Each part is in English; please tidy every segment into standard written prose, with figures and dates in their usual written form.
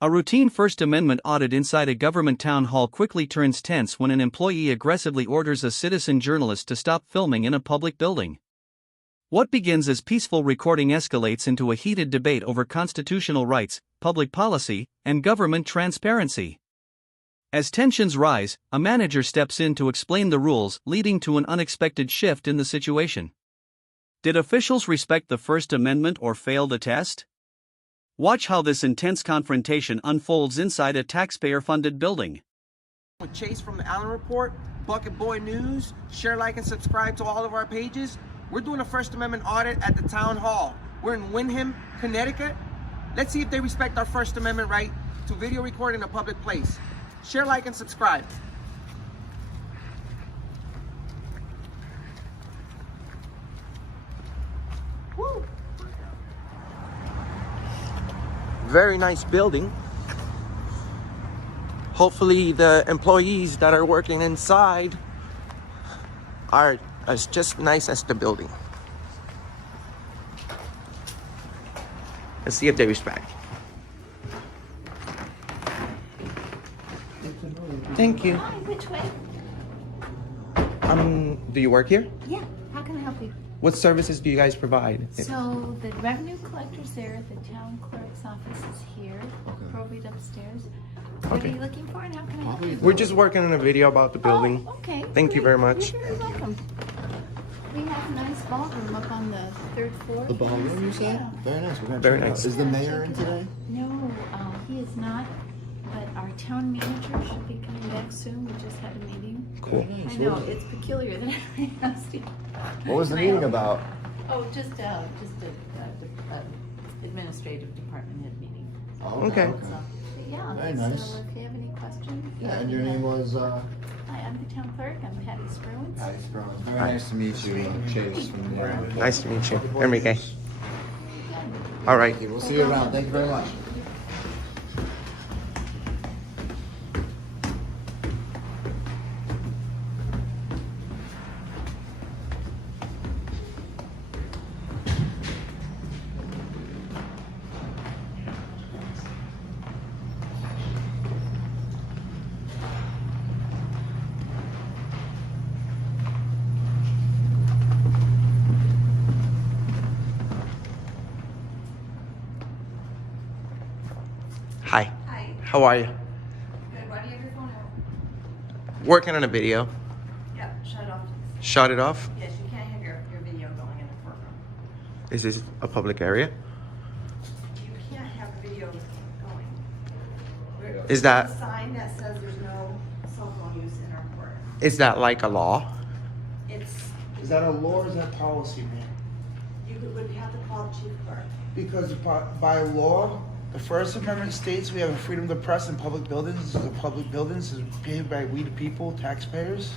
A routine First Amendment audit inside a government town hall quickly turns tense when an employee aggressively orders a citizen journalist to stop filming in a public building. What begins as peaceful recording escalates into a heated debate over constitutional rights, public policy, and government transparency. As tensions rise, a manager steps in to explain the rules, leading to an unexpected shift in the situation. Did officials respect the First Amendment or fail the test? Watch how this intense confrontation unfolds inside a taxpayer-funded building. With Chase from the Allen Report, Bucket Boy News, share, like, and subscribe to all of our pages. We're doing a First Amendment audit at the Town Hall. We're in Windham, Connecticut. Let's see if they respect our First Amendment right to video record in a public place. Share, like, and subscribe. Woo. Very nice building. Hopefully the employees that are working inside are as just nice as the building. Let's see if they respect. Thank you. Hi, which way? Do you work here? Yeah, how can I help you? What services do you guys provide? So the revenue collector's there, the town clerk's office is here, probate upstairs. What are you looking for and how can I help you? We're just working on a video about the building. Oh, okay. Thank you very much. You're very welcome. We have a nice ballroom up on the 3rd floor. The ballroom, you said? Yeah. Very nice. We're gonna Very check it out. nice. Is the mayor in today? No, he is not, but our town manager should be coming back soon. We just had a meeting. Cool. I know, it's peculiar that everybody has to. What was the meeting about? Oh, just a administrative department head meeting. Oh, Okay. So, but yeah. Very nice. So if you have any questions. Yeah, and your name was, Hi, I'm the town clerk. I'm Patty Spruance. Patty Spruance. Very nice to meet you, Chase from the Nice to meet you, Enrique. All right. Thank you. We'll see you around. Thank you very much. Hi. Hi. How are you? Good. Why do you have your phone out? Working on a video. Yeah, shut it off. Shut it off. Yes, you can't have your video going in the courtroom. Is this a public area? You can't have video going. Is that- There's a sign that says there's no cell phone use in our court. Is that like a law? It's, Is that a law or is that policy, man? would have to call the chief clerk. Because by law, the First Amendment states we have a freedom of the press in public buildings. This is a public building. This is paid by we the people, taxpayers.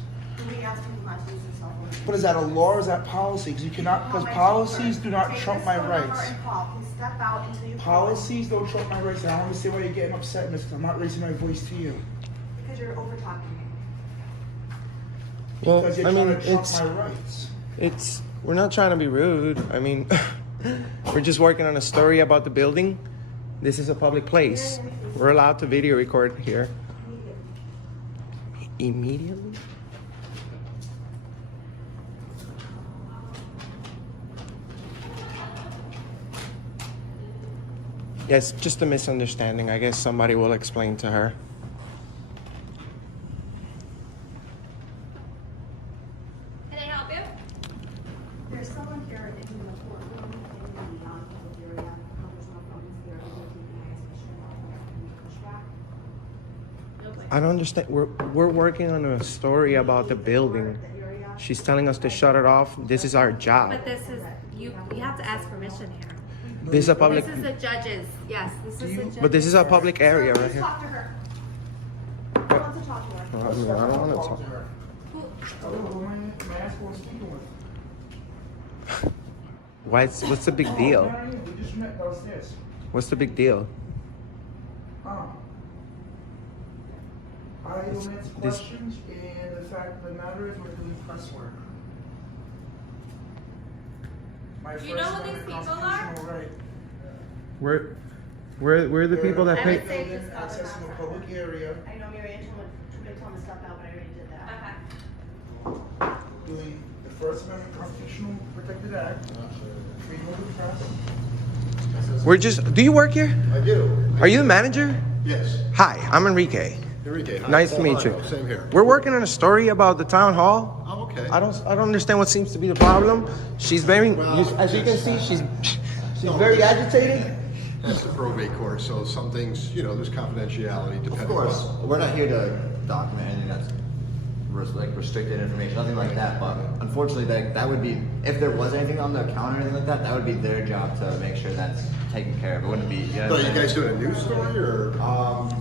We asked him not to use his cell phone. But is that a law or is that policy? Because you cannot, because policies do not trump my rights. Please step out until you. Policies don't trump my rights. And I don't understand why you're getting upset in this, because I'm not raising my voice to you. Because you're over talking me. Well, Because you're I mean, trying to trump my rights. we're not trying to be rude. I mean, we're just working on a story about the building. This is a public place. We're allowed to video record here. Immediately? Yes, just a misunderstanding. I guess somebody will explain to her. Can I help you? There's someone here in the courtroom in the public area. There's no phones here. I don't understand. We're working on a story about the building. She's telling us to shut it off. This is our job. But this is, you have to ask permission here. This is a public. This is the judges, yes, this is the judges. But this is a public area right Please here. talk to her. I want to talk to her. I mean, I don't want to talk. What's the big deal? We just met downstairs. What's the big deal? I will answer questions, and the fact of the matter is we're doing press work. My Do you know First who these Amendment people are? constitutional right. We're We're the people that I pay. would say just cover Accessing a that. public area, I know Mary Ann told me to stop out, but I already did that. doing the First Amendment constitutional protected act, freedom of the press. We're just. Do you work here? I do. Are you the manager? Yes. Hi, I'm Enrique. Enrique, hi. Nice to Paul meet you. Hino, Same here. We're working on a story about the town hall. Oh, okay. I don't understand what seems to be the problem. She's very, Well, as you can see, she's No, very it's- agitated. That's the probate court, so some things, there's confidentiality Of depending course, on. we're not here to document anything that's like restricted information, nothing like that. But unfortunately, that would be, if there was anything on the account or anything like that, that would be their job to make sure that's taken care of. It wouldn't be. So you guys doing a news story or?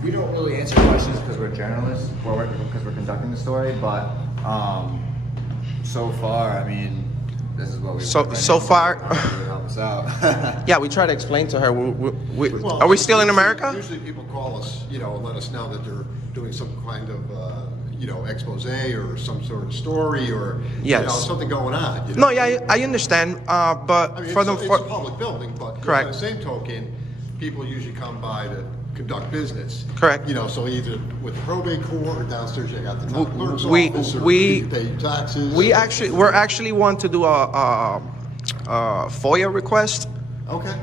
We don't really answer questions because we're journalists, because we're conducting the story. But so far, I mean, this is what we. So far. Help us out. Yeah, we try to explain to her. Well, Are we still in America? Usually people call us, and let us know that they're doing some kind of, expose or some sort of story or, Yes. something going on. No, yeah, I understand. But I mean, for it's, the it's a public building, but Correct. by the same token, people usually come by to conduct business. Correct. So either with the probate court or downstairs, you got the town clerk's we- office, or we- you pay taxes. we're actually want to do a FOIA request. Okay.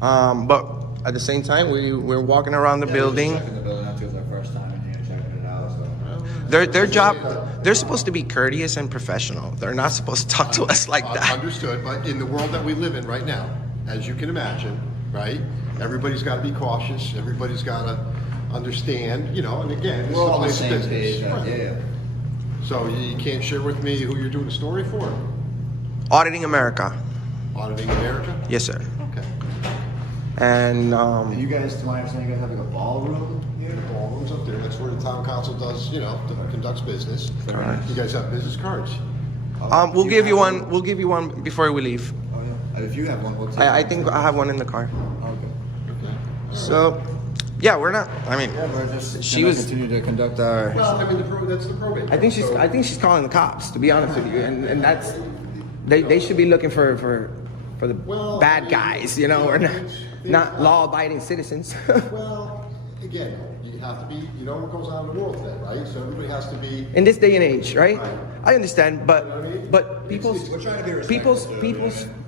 But at the same time, we're walking around the building. Checking the building. That was our first time in here checking it out. So. Their job, they're supposed to be courteous and professional. They're not supposed to talk to us like that. Understood, but in the world that we live in right now, as you can imagine, right? Everybody's got to be cautious. Everybody's got to understand, and again, this We're is a all on the place of same business. page. Right. Yeah. So you can't share with me who you're doing the story for? Auditing America. Auditing America? Yes, sir. Okay. And And you guys, to my understanding, you guys have like a ballroom here. The ballroom's up there. That's where the town council does, conducts business. Correct. You guys have business cards? we'll give you one. We'll give you one before we leave. Oh yeah. If you have one, we'll take I it. think I have one in the car. Okay. Okay. So, yeah, we're not. I mean, Yeah, we're just She gonna was- continue to conduct our. Well, I mean, that's the probate. I think she's. So- I think she's calling the cops. To be honest with you, and that's. They should be looking for the Well, bad I mean, guys, or not law-abiding citizens. Well, again, you have to be, what goes on in the world today, right? So everybody has to be. In this day and age, right? Right. I understand, but You know what I mean? but people's We're trying to be respectful,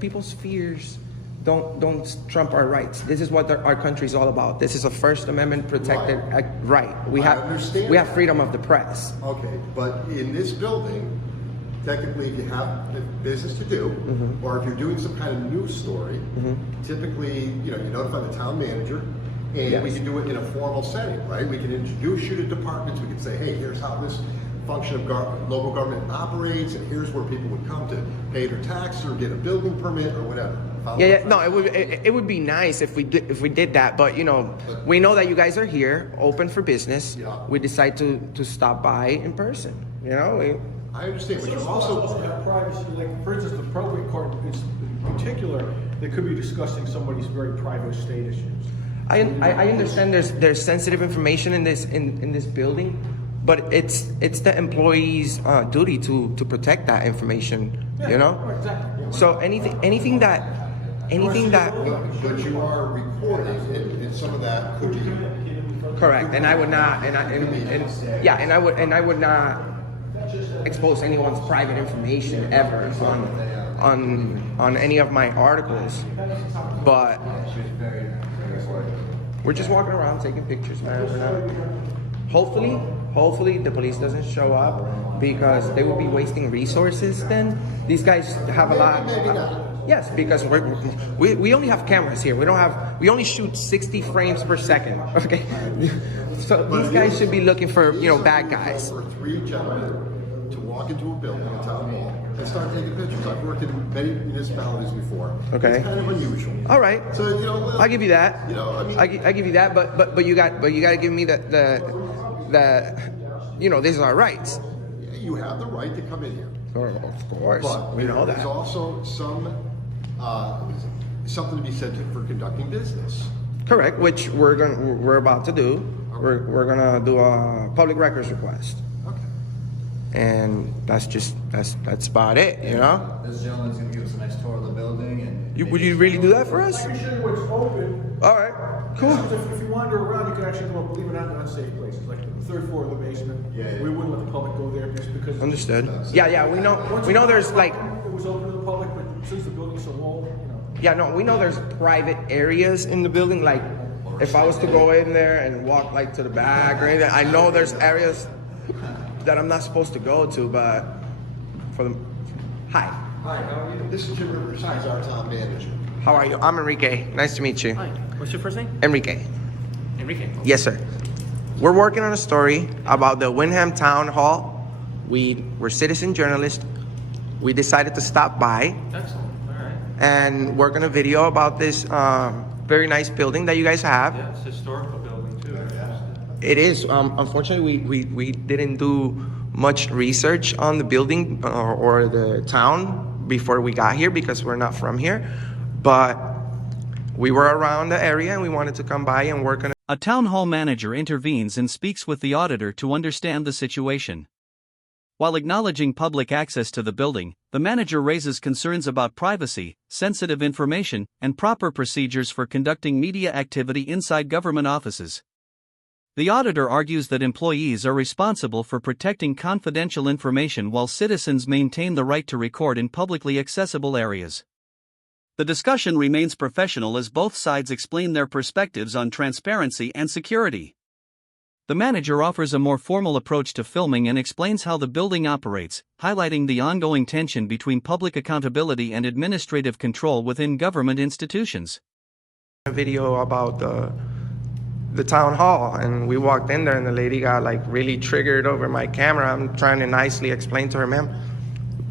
people's fears don't trump our rights. This is what our country is all about. This is a First Amendment protected right. We I have understand we have freedom of the press. Okay, but in this building, technically, if you have business to do, or if you're doing some kind of news story, typically, you notify the town manager, and we Yes. can do it in a formal setting, right? We can introduce you to departments. We can say, hey, here's how this function of local government operates, and here's where people would come to pay their tax or get a building permit or whatever. Follow Yeah. the No, it would be nice if we did that, but we know that you guys are here, open for business. Yeah. We decide to stop by in person. I understand, but you Also also. have privacy, like for instance, the probate court in particular, they could be discussing somebody's very private estate issues. I understand there's sensitive information in this building, but it's the employee's duty to protect that information. Exactly. So anything that But you are recording, and some of that could be. correct, and I would not, and I would not expose anyone's private information ever on any of my articles. But we're just walking around taking pictures, man. We're not. Hopefully the police doesn't show up, because they would be wasting resources then. These guys have a lot. Maybe not. Yes, because we only have cameras here. We only shoot 60 frames per second. Okay, so these guys should be looking for bad guys. For three gentlemen to walk into a building, a town hall, and start taking pictures. I've worked in many municipalities before. Okay. It's kind of unusual. All right, So I'll give you that. I give you that, but you got to give me the this is our rights. You have the right to come in here. Of course, But we know there's that. also something to be said for conducting business. Correct, which we're about to do. We're gonna do a public records request, Okay. and that's about it. This gentleman's gonna give us a nice tour of the building, and Would you really do that for us? Make sure it's open. All right. Cool. If you wander around, you can actually go, believe it or not, to unsafe places, like the third floor of the basement. Yeah. We wouldn't let the public go there just because. Understood. Yeah, we know there's like, It was open to the public, but since the building's so old, yeah, no, we know there's private areas in the building. Like, if I was to go in there and walk like to the back or anything, I know there's areas that I'm not supposed to go to, but for the, hi, Hi, how are you? This is Jim Rivers, he's our town manager. how are you? I'm Enrique. Nice to meet you. Hi, what's your first name? Enrique. Enrique. Yes, sir. We're working on a story about the Windham Town Hall. We're citizen journalists. We decided to stop by, Excellent. All right. and we're gonna video about this very nice building that you guys have. Yeah, it's a historical building too. It is. Unfortunately, we didn't do much research on the building or the town before we got here because we're not from here. But we were around the area and we wanted to come by and work on it. A town hall manager intervenes and speaks with the auditor to understand the situation. While acknowledging public access to the building, the manager raises concerns about privacy, sensitive information, and proper procedures for conducting media activity inside government offices. The auditor argues that employees are responsible for protecting confidential information while citizens maintain the right to record in publicly accessible areas. The discussion remains professional as both sides explain their perspectives on transparency and security. The manager offers a more formal approach to filming and explains how the building operates, highlighting the ongoing tension between public accountability and administrative control within government institutions. A video about the town hall, and we walked in there and the lady got like really triggered over my camera. I'm trying to nicely explain to her, ma'am,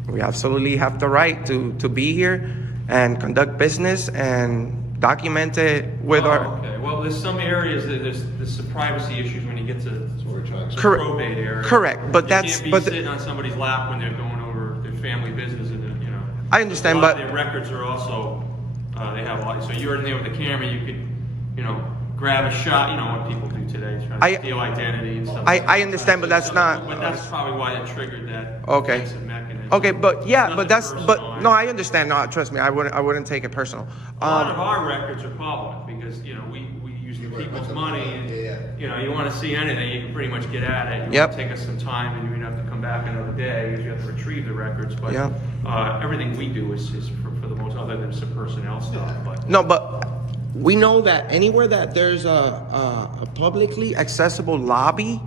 we absolutely have the right to be here and conduct business and document it with our... Okay, well, there's some areas that there's some privacy issues when you get to the probate area. Correct, but You can't be sitting on somebody's lap when they're going over their family business and I understand, a lot but of their records are also, they have a lot, so you're in there with the camera, you could, grab a shot, what people do today, trying to steal identity and stuff. I understand, but that's not... But that's probably why it triggered that. Okay. defensive mechanism. Okay, but yeah, Nothing but that's, personal, but no, I understand. No, trust me, I wouldn't take it personal. A lot of our records are public because, we use the people's money and, you want to see anything, you can pretty much get at it. You want to take us some time and you have to come back another day because you have to retrieve the records. But everything we do is for the most, other than some personnel stuff. But no, but we know that anywhere that there's a publicly accessible lobby,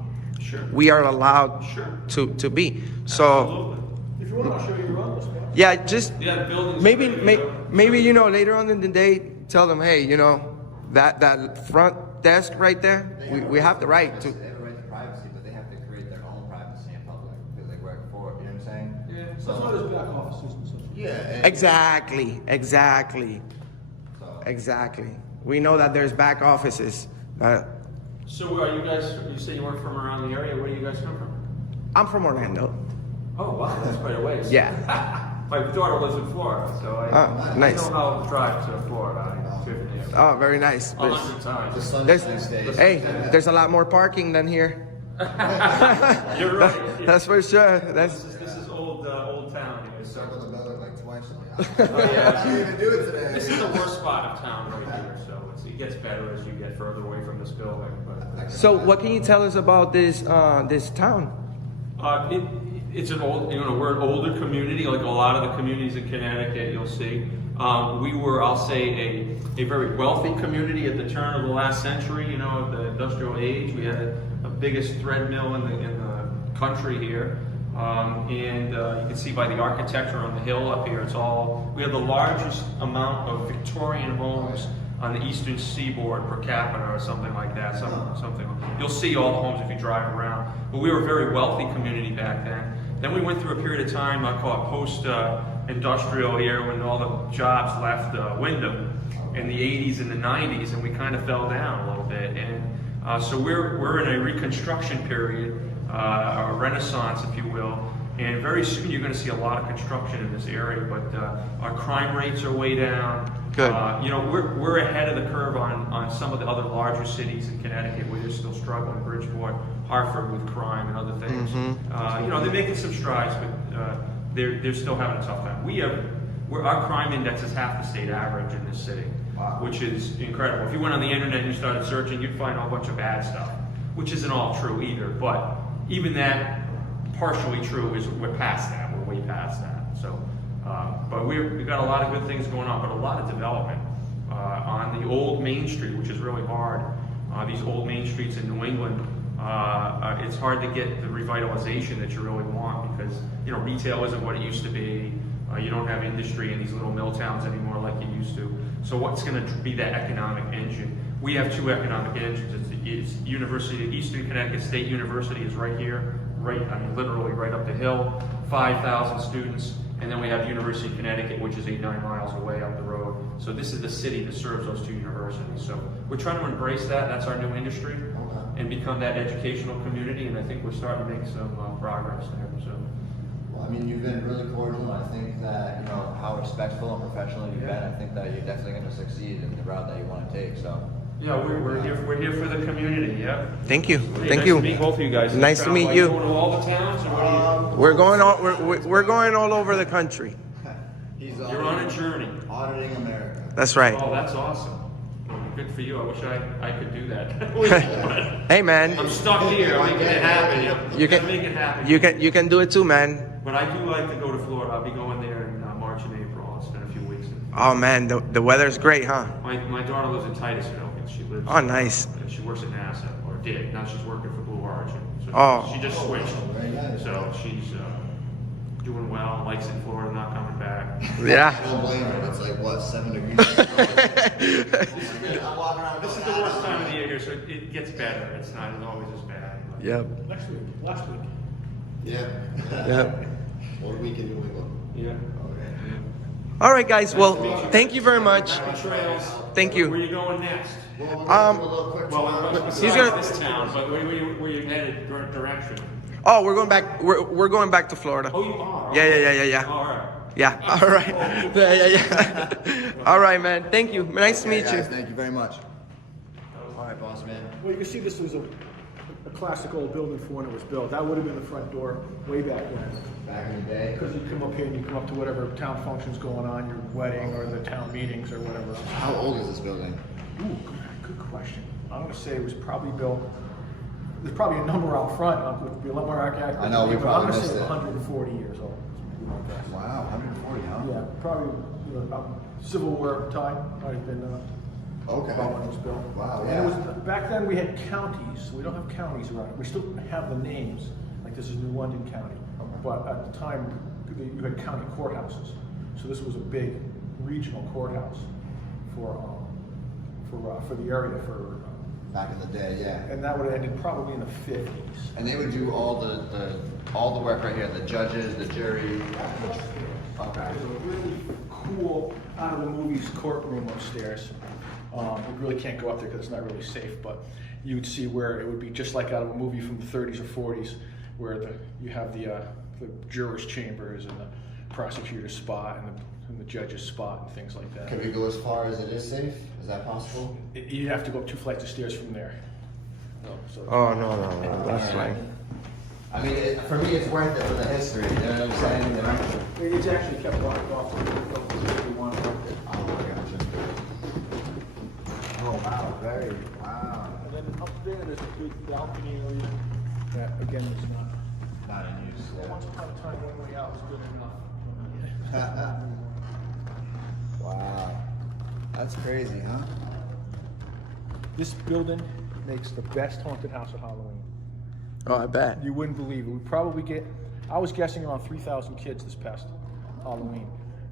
we are allowed to be. So, if you want, I'll show you around the spot. yeah, just maybe maybe later on in the day, tell them, hey, that front desk right there, we have the right to. They have a right to privacy, but they have to create their own privacy in public because they work for it. You know what I'm saying? Yeah. That's why there's back offices and stuff. Yeah. Exactly. We know that there's back offices. So are you guys, you say you weren't from around the area, where do you guys come from? I'm from Orlando. Oh, wow, that's quite a ways. Yeah. My daughter lives in Florida, so I nice. know how to drive to Florida. Oh, very nice. 100 times. There's a lot more parking than here. You're right. That's for sure. This is old town here. So. Like twice. Oh, yeah. I didn't even do it today. This is the worst spot of town right here, so it gets better as you get further away from this building. But So, what can you tell us about this town? It's an old, we're an older community, like a lot of the communities in Connecticut. You'll see, we were, I'll say, a very wealthy community at the turn of the last century. Of the industrial age, we had the biggest thread mill in the country here. And you can see by the architecture on the hill up here, we have the largest amount of Victorian homes on the eastern seaboard per capita or something like that. Something. You'll see all the homes if you drive around. But we were a very wealthy community back then. Then we went through a period of time I call it post-industrial era when all the jobs left Windham in the 80s and the 90s, and we kind of fell down a little bit. And so we're in a reconstruction period, a renaissance, if you will. And very soon you're going to see a lot of construction in this area, but our crime rates are way down. Good. We're ahead of the curve on some of the other larger cities in Connecticut where they're still struggling, Bridgeport, Hartford with crime and other things. They're making some strides, but they're still having a tough time. Our crime index is half the state average in this city. which is incredible. If you went on the internet and you started searching, you'd find a whole bunch of bad stuff, which isn't all true either. But even that partially true is we're past that. We're way past that. So, but we've got a lot of good things going on, but a lot of development on the old Main Street, which is really hard. These old Main Streets in New England, it's hard to get the revitalization that you really want because retail isn't what it used to be. You don't have industry in these little mill towns anymore like you used to. So what's going to be that economic engine? We have two economic engines. It's University of Eastern Connecticut State University is right here, literally right up the hill, 5,000 students. And then we have University of Connecticut, which is 8-9 miles away up the road. So this is the city that serves those two universities. So we're trying to embrace that. That's our new industry, and become that educational community. And I think we're starting to make some progress there. So. Well, I mean, you've been really cordial. I think that how respectful and professional you've been. I think that you're definitely going to succeed in the route that you want to take. So. Yeah, we're here for the community. Yeah. Thank you. Hey, Thank nice you. to meet both of you guys. Nice to meet you. Going to all the towns, or what are you? We're going all over the country. You're on a journey. Auditing America. That's right. Oh, that's awesome. Well, good for you. I wish I could do that. Hey man. I'm stuck here making it happen. You can make it happen. You can do it too, man. But I do like to go to Florida. I'll be going there in March and April. I'll spend a few weeks. Oh man, the weather's great, huh? My daughter lives in Titusville. She lives. Oh, nice. She works at NASA, or did. Now she's working for Blue Origin. So Oh. She just switched. So she's doing well. Likes it in Florida. Not coming back. Yeah. Don't blame her. It's like what, 7 degrees. This is the worst time of the year here, so it gets better. It's not always as bad. But. Yep. Last week. Yeah. Yep. One week in New England. Yeah. All right, guys. Well, thank you very much. Happy trails. Thank you. Where are you going next? He's He's gonna- this town, but where you headed? Direction? Oh, we're going back. We're going back to Florida. Oh, you are. Yeah. All right. Yeah. All right. Yeah. All right, man. Thank you. Nice to meet you. Guys, thank you very much. All right, boss man. Well, you can see this was a classic old building for when it was built. That would have been the front door way back when. Back in the day. Because you come up here and you come up to whatever town function's going on, your wedding or the town meetings or whatever else. How old is this building? Ooh, good question. I'm gonna say it was probably built. There's probably a number out front. It would be a lot more accurate. I know, we but probably I'm gonna missed say it. 140 years old. Wow, 140, huh? Yeah, probably about Civil War time. Might have been Okay. about when it was built. Wow, And yeah. it was, back then we had counties. We don't have counties around. We still have the names. Like this is New London County. But at the time, you had county courthouses. So this was a big regional courthouse for the area Back in the day, yeah. and that would have ended probably in the 50s. And they would do all the work right here, the judges, the jury. Okay. There's a really cool, out of the movies courtroom upstairs. We really can't go up there because it's not really safe, but you'd see where it would be just like out of a movie from the 30s or 40s, where you have the jurors' chambers and the prosecutor's spot and the judge's spot and things like that. Can we go as far as it is safe? Is that possible? You'd have to go up 2 flights of stairs from there. So Oh no, that's fine. I mean, for me, it's worth it for the history. You know what I'm saying? it's actually kept blocked off if we wanted to. Oh, I gotcha. Oh, wow, wow. And then up there, there's a big balcony area that, again, is Not in use. well, once upon a time, one way out was good enough. Wow. That's crazy, huh? This building makes the best haunted house at Halloween. Oh, I bet. You wouldn't believe it. We probably get, I was guessing around 3,000 kids this past Halloween.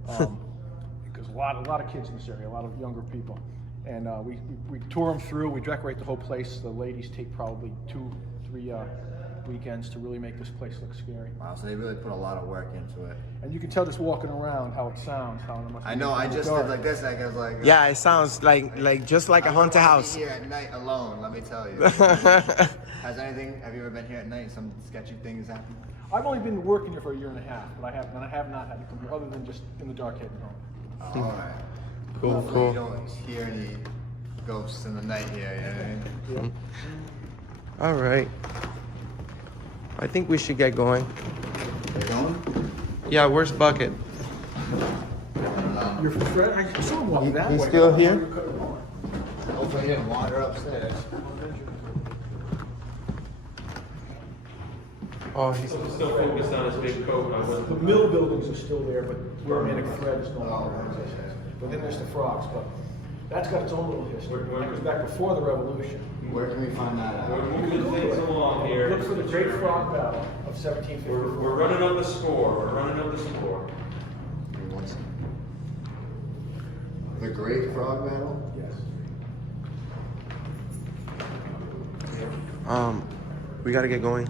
Because a lot of kids in this area, a lot of younger people. And we tour them through, we decorate the whole place. The ladies take probably 2-3 weekends to really make this place look scary. Wow, so they really put a lot of work into it. And you can tell just walking around how it sounds, how much. I know, I just did like this, like I was like... Yeah, it sounds like just like a haunted house. Here at night alone, let me tell you. Have you ever been here at night? Some sketchy things happen? I've only been working here for a year and a half, but I have not had to come here other than just in the dark heading home. All right. Cool, Hopefully cool. You don't hear any ghosts in the night here, you know what I mean? All right. I think we should get going. We're going? Yeah, where's Bucket? I don't know. You're Fred? I saw him walk that way. He's still here? Hopefully he didn't wander upstairs. Oh, he's Still focused on his big coat. The mill buildings are still there, but where Manic Fred is no longer. But then there's the Frogs, but that's got its own little history. It goes back before the Revolution. Where can we find that out? We're moving things along here. Look for the Great Frog Battle of 1754. We're running up the score. We're running up the score. The Great Frog Battle? Yes. We gotta get going.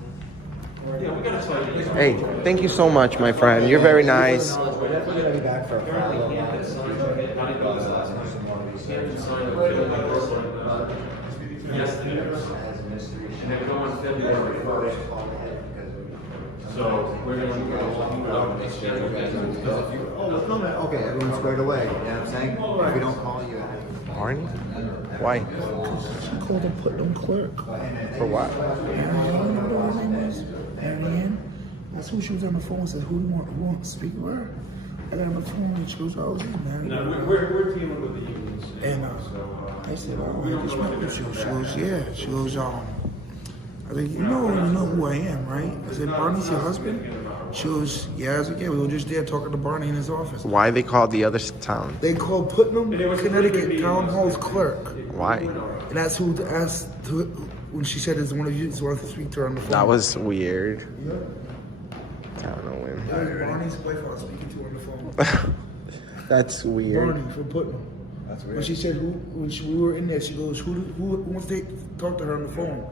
Yeah, we gotta tell you. Hey, thank you so much, my friend. You're very nice. We're definitely gonna be back for a Friday. And then we go on February 1st. So we're gonna move it schedule Okay, everyone's squared away. You know what I'm saying? If we don't call you, Barney? Why? She called him Putnam clerk. For what? Marianne, what her name is? Marianne. That's who she was on the phone and said, who wants to speak with her? I got on the phone and she goes, oh, this is Marianne. No, we're dealing with the unions. And I said, oh, I just met with you. She goes, yeah. She goes, I said, you know who I am, right? I said, Barney's your husband? She goes, yeah. I was like, yeah, we were just there talking to Barney in his office. Why they called the other town? They called Putnam, Connecticut Town Hall's clerk. Why? And that's who asked when she said, "Is one of you wanted to speak to her on the phone?" That was weird. Yeah. I don't know when. Barney's wife I was speaking to her on the phone. That's weird. Barney from Putnam. that's weird. When she said, when we were in there, she goes, who wants to talk to her on the phone?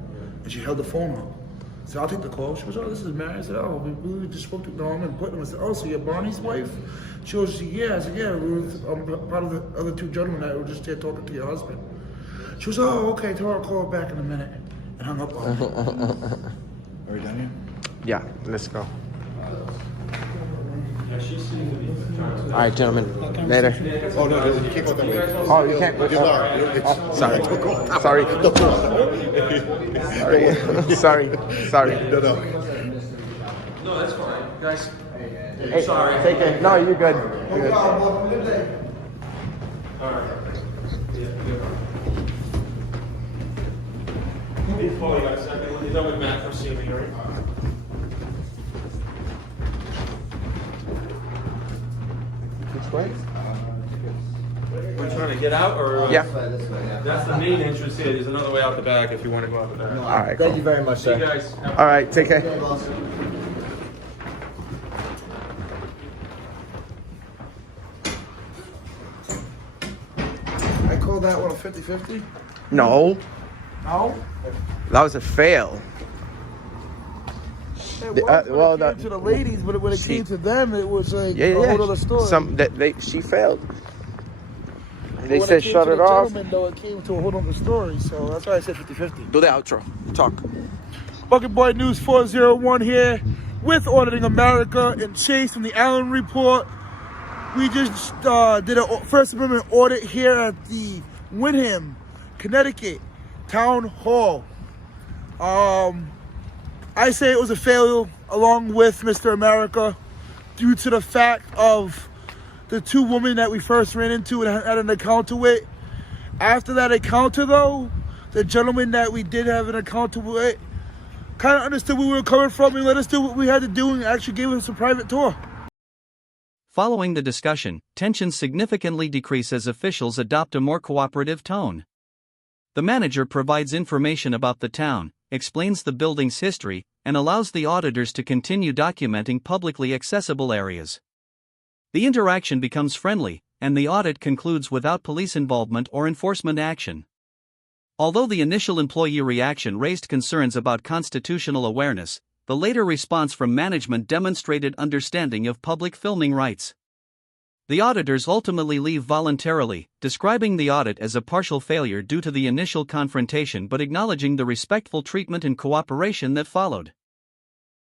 And she held the phone up. I said, I'll take the call. She goes, oh, this is Mary. I said, oh, we just spoke to Norm and Putnam. I said, oh, so you're Barney's wife? She goes, yeah. I said, yeah, we were part of the other two gentlemen that were just there talking to your husband. She goes, oh, okay, tell her I'll call back in a minute. And hung up on her. Are we done here? Yeah, let's go. Yeah, she seems to be trying to. All right, gentlemen. Later. Oh, no, you can't go that way. Oh, you can't. Sorry. Sorry. Sorry. No. No, that's fine. Guys, Hey, sorry. Take care. No, you're good. No problem. Good day. All right. Hey, Paul, you got a second? You're done with Matt from CME, right? Which way? We're trying to get out, or? Yeah. This way, yeah. That's the main entrance here. There's another way out the back if you want to go out the back. No, All right, thank cool. you very much, See sir. you guys. All right, take care. Okay, boss. I call that one a 50-50? No, No? that was a fail. It The- was when well, it came the- to the ladies, but when it she- came to them, it was like Yeah, a yeah. whole other story. She failed. But They when said came shut to it the off. gentleman, though, it came to a whole other story, so that's why I said 50-50. Do the outro. Talk. Bucket Boy News 401 here with Auditing America and Chase from the Allen Report. We just did a First Amendment audit here at the Windham, Connecticut Town Hall. I say it was a failure along with Mr. America due to the fact of the two women that we first ran into and had an encounter with. After that encounter though, the gentleman that we did have an encounter with kind of understood where we were coming from and let us do what we had to do and actually gave us a private tour. Following the discussion, tensions significantly decrease as officials adopt a more cooperative tone. The manager provides information about the town, explains the building's history, and allows the auditors to continue documenting publicly accessible areas. The interaction becomes friendly, and the audit concludes without police involvement or enforcement action. Although the initial employee reaction raised concerns about constitutional awareness, the later response from management demonstrated understanding of public filming rights. The auditors ultimately leave voluntarily, describing the audit as a partial failure due to the initial confrontation but acknowledging the respectful treatment and cooperation that followed.